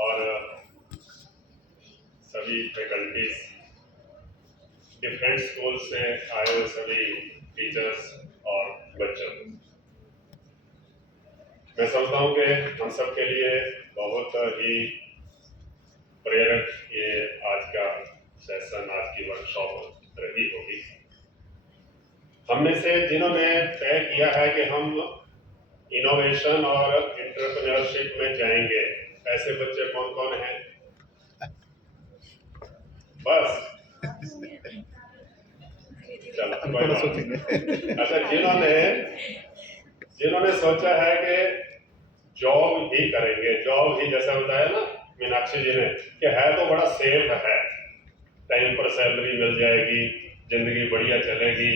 और सभी faculties, different school से आए हुए सभी टीचर्स और बच्चों, मैं समझता हूँ कि हम सब के लिए बहुत ही प्रेरक ये आज का सेशन, आज की वर्कशॉप रही होगी। हमने से जिन्होंने तय किया है कि हम इनोवेशन और एंटरप्रेन्योरशिप में जाएंगे, ऐसे बच्चे कौन कौन हैं? बस अच्छा, जिन्होंने सोचा है कि जॉब ही करेंगे, जॉब ही, जैसा बताया ना मीनाक्षी जी ने कि है तो बड़ा सेफ है, टाइम पर सैलरी मिल जाएगी, जिंदगी बढ़िया चलेगी,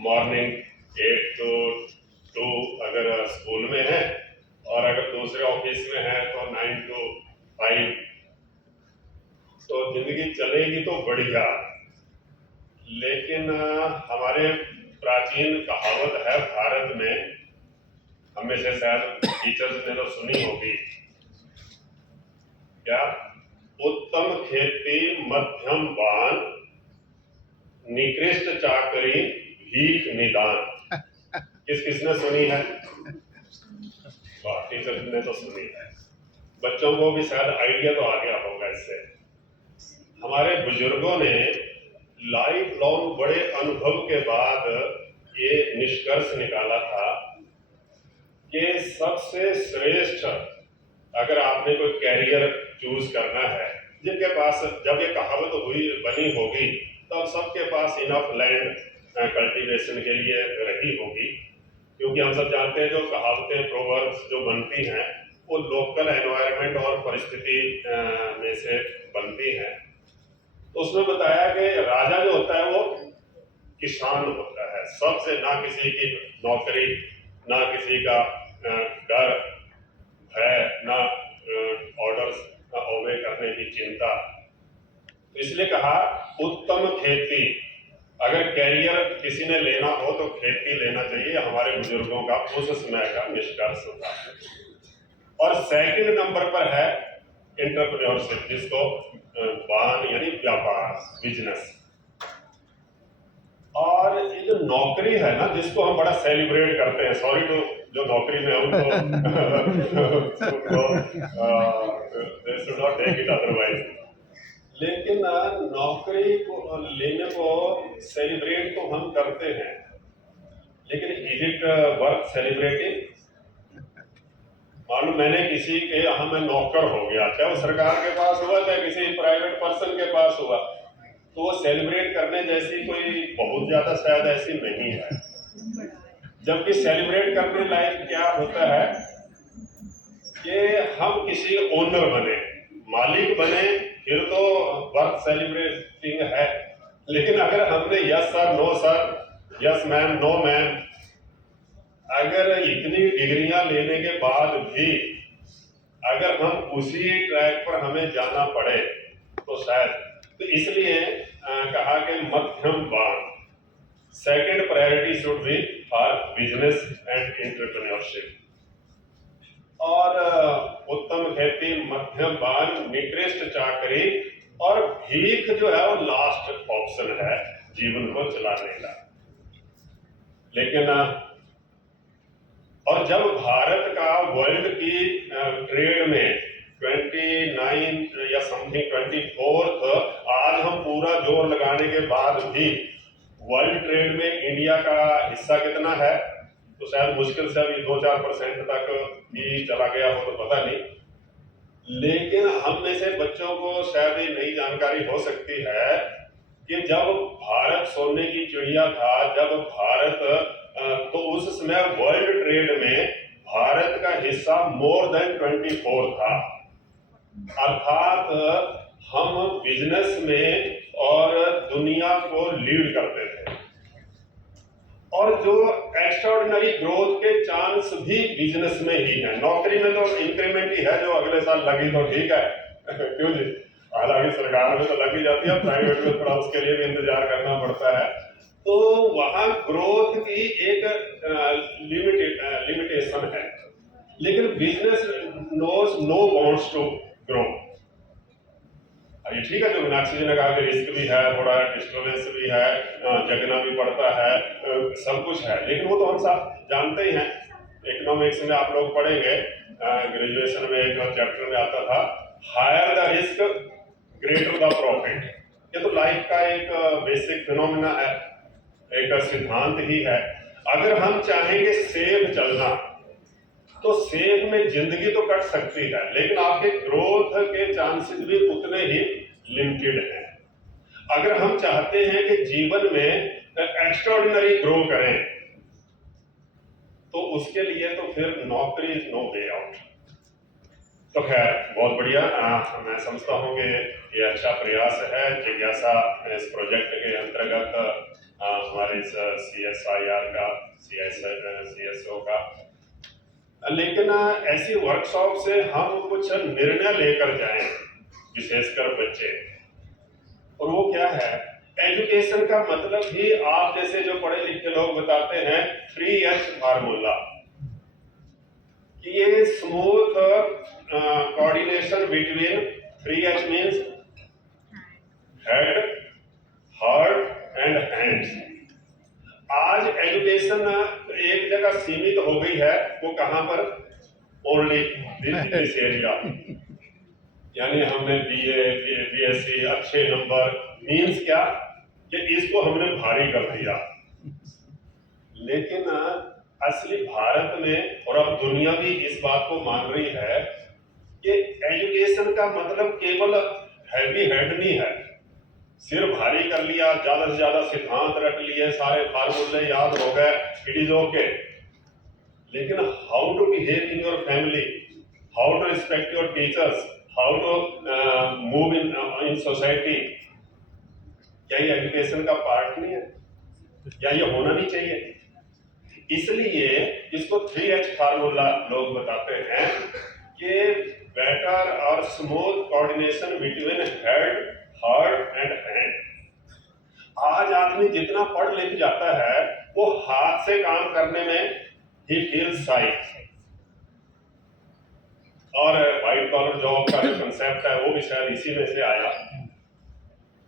मॉर्निंग 8 to 2 अगर स्कूल में है और अगर दूसरे ऑफिस में है तो 9 to 5, तो जिंदगी चलेगी तो बढ़िया। लेकिन हमारे प्राचीन कहावत है भारत में, हमें से शायद टीचर्स ने तो सुनी होगी, क्या? उत्तम खेती मध्यम बान, निकृष्ट चाकरी भीख निदान। किसने सुनी है? टीचर ने तो सुनी है, बच्चों को भी शायद आइडिया तो आ गया होगा इससे। हमारे बुजुर्गों ने लाइफ लॉन्ग बड़े अनुभव के बाद ये निष्कर्ष निकाला था कि सबसे श्रेष्ठ, अगर आपने कोई कैरियर चूज करना है, जिनके पास जब ये कहावत बनी होगी तब सबके पास इनफ लैंड कल्टीवेशन के लिए रही होगी, क्योंकि हम सब जानते हैं जो कहावतें, प्रोवर्ब्स जो बनती हैं वो लोकल एनवायरनमेंट और परिस्थिति में से बनती हैं। तो उसमें बताया कि राजा जो होता है वो किसान होता है, सबसे ना किसी की नौकरी, ना किसी का डर भय, ना ऑर्डर्स ओबे करने की चिंता। तो इसलिए कहा उत्तम खेती, अगर कैरियर किसी ने लेना हो तो खेती लेना चाहिए, हमारे बुजुर्गों का उस समय का निष्कर्ष होता है। और सेकंड नंबर पर है एंटरप्रेन्योरशिप, जिसको वाहन यानी व्यापार, बिजनेस। और ये जो नौकरी है ना, जिसको हम बड़ा सेलिब्रेट करते हैं, सॉरी तो जो नौकरी में है उनको they should not take it otherwise, लेकिन नौकरी को लेने को सेलिब्रेट तो हम करते हैं, लेकिन इज इट वर्थ सेलिब्रेटिंग? मानो मैंने किसी के यहाँ मैं नौकर हो गया, चाहे वो सरकार के पास हुआ चाहे किसी प्राइवेट पर्सन के पास हुआ, तो वो सेलिब्रेट करने जैसी कोई बहुत ज्यादा शायद ऐसी नहीं है। जबकि सेलिब्रेट करने लायक क्या होता है कि हम किसी ओनर बने, मालिक बने, फिर तो वर्थ सेलिब्रेटिंग है। लेकिन अगर हमने yes sir, no sir, yes ma'am, no ma'am, अगर इतनी डिग्रियां लेने के बाद भी अगर हम उसी ट्रैक पर हमें जाना पड़े तो शायद, तो इसलिए कहा कि मध्यम बान, second priority should be for business and entrepreneurship. और उत्तम खेती, मध्यम बान, निकृष्ट चाकरी और भीख जो है वो लास्ट ऑप्शन है जीवन को चलाने का। लेकिन और जब भारत का वर्ल्ड की ट्रेड में 29 या समथिंग 24th, आज हम पूरा जोर लगाने के बाद भी वर्ल्ड ट्रेड में इंडिया का हिस्सा कितना है, तो शायद मुश्किल से अभी 2-4% तक भी चला गया हो तो पता नहीं। लेकिन हम में से बच्चों को शायद ये नई जानकारी हो सकती है कि जब भारत सोने की चिड़िया था, जब भारत तो उस समय वर्ल्ड ट्रेड में भारत का हिस्सा मोर देन 24 था। अर्थात हम बिजनेस में और दुनिया को लीड करते थे, और जो एक्स्ट्राऑर्डिनरी ग्रोथ के चांस भी बिजनेस में ही है। नौकरी में तो इंक्रीमेंट ही है जो अगले साल लगी तो ठीक है क्यों जी, हालांकि सरकार में तो लग ही जाती है, प्राइवेट में थोड़ा उसके लिए भी इंतजार करना पड़ता है। तो वहां ग्रोथ की एक लिमिटेशन है, लेकिन business knows no wants to grow. ये ठीक है, जो मीनाक्षी जी ने कहा कि रिस्क भी है, थोड़ा डिस्टर्बेंस भी है, जगना भी पड़ता है, सब कुछ है, लेकिन वो तो हम सब जानते ही हैं। इकोनॉमिक्स में आप लोग पढ़ेंगे, ग्रेजुएशन में एक चैप्टर में आता था, higher the risk greater the profit. ये तो लाइफ का एक बेसिक फिनोमिना है, एक सिद्धांत ही है। अगर हम चाहेंगे सेफ चलना तो सेफ में जिंदगी तो कट सकती है, लेकिन आपके ग्रोथ के चांसेस भी उतने ही लिमिटेड हैं। अगर हम चाहते हैं कि जीवन में एक्स्ट्राऑर्डिनरी ग्रो करें तो उसके लिए तो फिर नौकरी इज नो वे आउट। तो खैर बहुत बढ़िया, मैं समझता हूँ कि ये अच्छा प्रयास है जिज्ञासा इस प्रोजेक्ट के अंतर्गत हमारे इस CSIR का, CSO का। लेकिन ऐसी वर्कशॉप से हम कुछ निर्णय लेकर जाएं, विशेषकर बच्चे, और वो क्या है, एजुकेशन का मतलब ही आप जैसे जो पढ़े लिखे लोग बताते हैं 3H फार्मूला, कि ये smooth coordination between 3H means head, heart and hands. आज एजुकेशन एक जगह सीमित हो गई है, वो कहां पर, ओनली दिस एरिया, यानी हमने BA BSc अच्छे नंबर, मींस क्या कि इसको हमने भारी कर दिया। लेकिन असली भारत में और अब दुनिया भी इस बात को मान रही है कि एजुकेशन का मतलब केवल हैवी हेड नहीं है, सिर भारी कर लिया, ज्यादा से ज्यादा सिद्धांत रट लिए, सारे फार्मूले याद हो गए, इट इज ओके। लेकिन how to behave in your family, how to respect your teachers, how to move in society, क्या ये एजुकेशन का पार्ट नहीं है, या ये होना नहीं चाहिए? इसलिए इसको 3H फार्मूला लोग बताते हैं कि बेटर और smooth coordination between head, heart and hand. आज आदमी जितना पढ़ लिख जाता है वो हाथ से काम करने में ही फील साइज, और व्हाइट कॉलर जॉब का जो कंसेप्ट है वो भी शायद इसी में से आया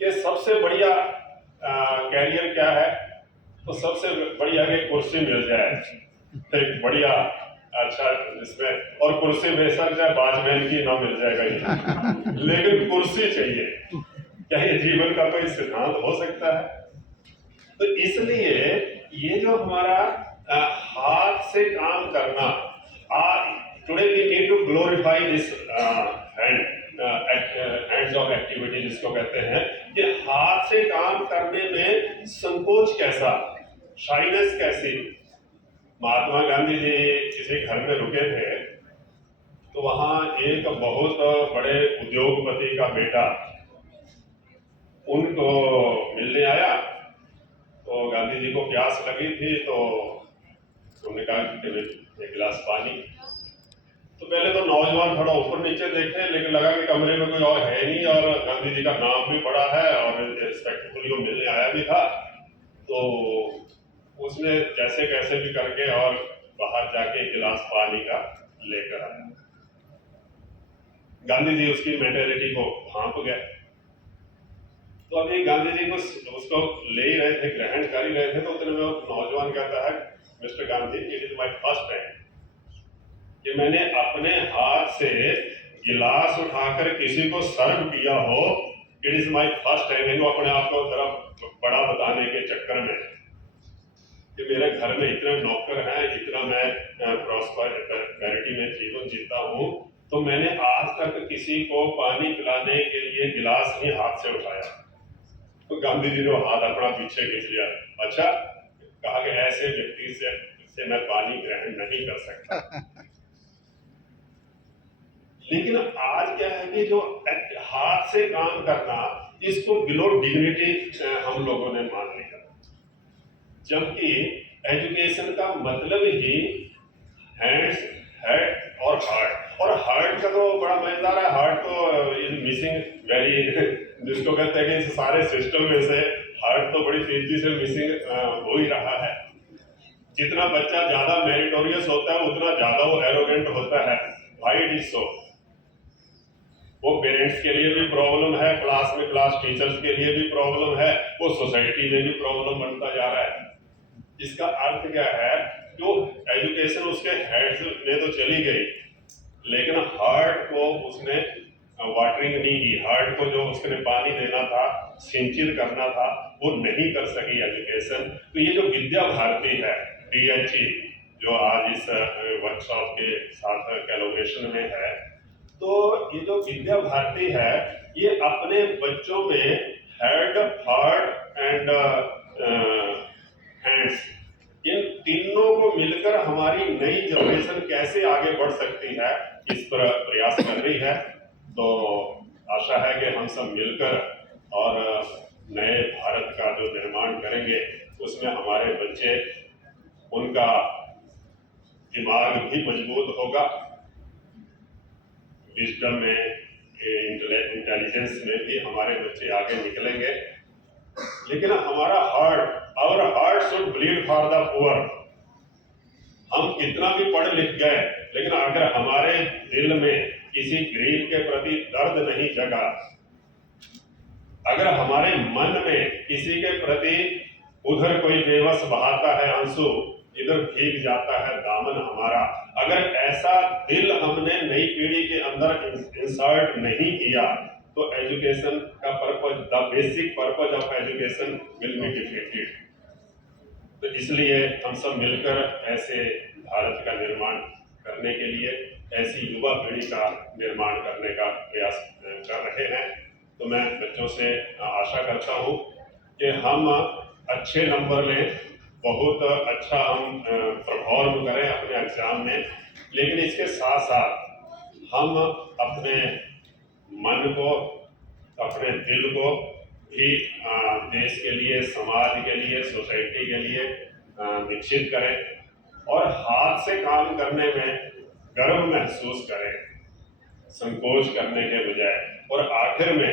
कि सबसे बढ़िया कैरियर क्या है, तो सबसे बढ़िया कि कुर्सी मिल जाए, एक बढ़िया अच्छा इसमें, और कुर्सी बेशक जाए बाजमैन की ना मिल जाएगा लेकिन कुर्सी चाहिए। क्या ये जीवन का कोई सिद्धांत हो सकता है? तो इसलिए ये जो हमारा हाथ से काम करना, today we need to glorify this hands of activity, जिसको कहते हैं कि हाथ से काम करने में संकोच कैसा, शाइनेस कैसी। महात्मा गांधी जी किसी घर में रुके थे तो वहां एक बहुत बड़े उद्योगपति का बेटा उनको मिलने आया। तो गांधी जी को प्यास लगी थी तो उन्होंने कहा कि एक गिलास पानी। तो पहले तो नौजवान थोड़ा ऊपर नीचे देखे, लेकिन लगा कि कमरे में कोई और है नहीं और गांधी जी का नाम भी बड़ा है और रिस्पेक्टफुली वो मिलने आया भी था। तो उसने जैसे कैसे भी करके और बाहर जाके एक गिलास पानी का लेकर आया। गांधी जी उसकी मेंटेलिटी को भांप गए। तो अभी गांधी जी को उसको ले ही रहे थे, ग्रहण कर ही रहे थे, तो उतने में नौजवान कहता है, mister Gandhi, it is my first time कि मैंने अपने हाथ से गिलास उठाकर किसी को सर्व किया हो। It is my first time. अपने आप को तरफ बड़ा बताने के चक्कर में कि मेरे घर में इतने नौकर हैं, इतना मैं प्रॉस्पेरिटी में जीवन जीता हूँ, तो मैंने आज तक किसी को पानी पिलाने के लिए गिलास ही हाथ से उठाया। तो गांधी जी ने हाथ अपना पीछे खींच लिया। अच्छा, कहा कि ऐसे व्यक्ति से मैं पानी ग्रहण नहीं कर सकता। लेकिन आज क्या है कि जो हाथ से काम करना, इसको बिलो डिग्निटी हम लोगों ने मान लिया, जबकि एजुकेशन का मतलब ही हैंड्स, हेड और हार्ट। और हार्ट का तो बड़ा मजेदार है, हार्ट तो इज मिसिंग वेरी, जिसको कहते हैं कि इस सारे सिस्टम में से हार्ट तो बड़ी तेजी से मिसिंग हो ही रहा है। जितना बच्चा ज्यादा मेरिटोरियस होता है उतना ज्यादा वो एरोगेंट होता है। Why it is so? वो पेरेंट्स के लिए भी प्रॉब्लम है, क्लास में क्लास टीचर्स के लिए भी प्रॉब्लम है, वो सोसाइटी में भी प्रॉब्लम बनता जा रहा है। इसका अर्थ क्या है? जो एजुकेशन उसके हेड में तो चली गई, लेकिन हार्ट को उसने वाटरिंग नहीं की। हार्ट को जो उसने पानी देना था, सिंचित करना था, वो नहीं कर सकी एजुकेशन। तो ये जो विद्या भारती है, DHE, जो आज इस वर्कशॉप के साथ कोलैबोरेशन में है, तो ये जो विद्या भारती है, ये अपने बच्चों में हेड, हार्ट एंड हैंड्स, इन तीनों को मिलकर हमारी नई जनरेशन कैसे आगे बढ़ सकती है, इस पर प्रयास कर रही है। तो आशा है कि हम सब मिलकर और नए भारत का जो निर्माण करेंगे, उसमें हमारे बच्चे, उनका दिमाग भी मजबूत होगा, विजडम में, इंटेलिजेंस में भी हमारे बच्चे आगे निकलेंगे। लेकिन हमारा heart, our heart should bleed for the poor. हम कितना भी पढ़ लिख गए, लेकिन अगर हमारे दिल में किसी गरीब के प्रति दर्द नहीं जगा, अगर हमारे मन में किसी के प्रति उधर कोई बेबस बहाता है आंसू, इधर भीग जाता है दामन हमारा, अगर ऐसा दिल हमने नई पीढ़ी के अंदर इंसर्ट नहीं किया, तो एजुकेशन का purpose, the basic purpose of education will be defeated. तो इसलिए हम सब मिलकर ऐसे भारत का निर्माण करने के लिए, ऐसी युवा पीढ़ी का निर्माण करने का प्रयास कर रहे हैं। तो मैं बच्चों से आशा करता हूँ कि हम अच्छे नंबर लें, बहुत अच्छा हम परफॉर्म करें अपने एग्जाम में, लेकिन इसके साथ साथ हम अपने मन को, अपने दिल को भी देश के लिए, समाज के लिए, सोसाइटी के लिए विकसित करें और हाथ से काम करने में गर्व महसूस करें, संकोच करने के बजाय। और आखिर में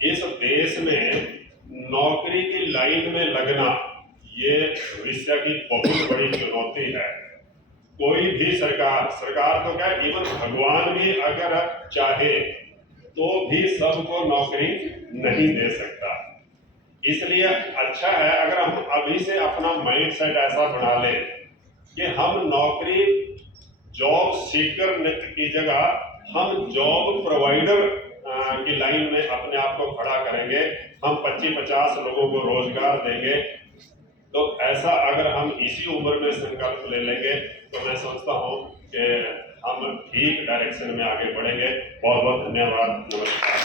इस देश में नौकरी की लाइन में लगना, ये भविष्य की बहुत बड़ी चुनौती है। कोई भी सरकार तो क्या, इवन भगवान भी अगर चाहे तो भी सबको नौकरी नहीं दे सकता। इसलिए अच्छा है अगर हम अभी से अपना माइंड सेट ऐसा बना लें कि हम नौकरी, जॉब सीकर की जगह हम जॉब प्रोवाइडर की लाइन में अपने आप को खड़ा करेंगे। हम 25-50 लोगों को रोजगार देंगे। तो ऐसा अगर हम इसी उम्र में संकल्प ले लेंगे, तो मैं सोचता हूँ कि हम ठीक डायरेक्शन में आगे बढ़ेंगे। बहुत बहुत धन्यवाद। नमस्कार।